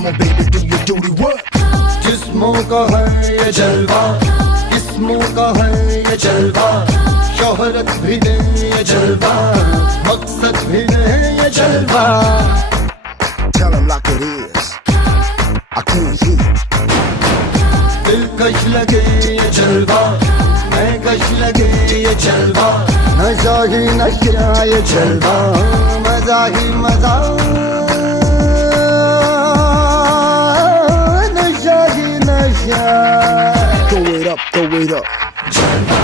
Come on baby do your dirty work. जिस्मों का है ये जलवा, जिस्मों का है ये जलवा, शोहरत भी दे ये जलवा, मकसद भी दे ये जलवा. Tell him like it is. I can't hear. दिलकश लगे ये जलवा, मैं कश लगे ये जलवा, नशा ही नशा ये जलवा, मजा ही मजा, नशा ही नशा. Throw it up, throw it up.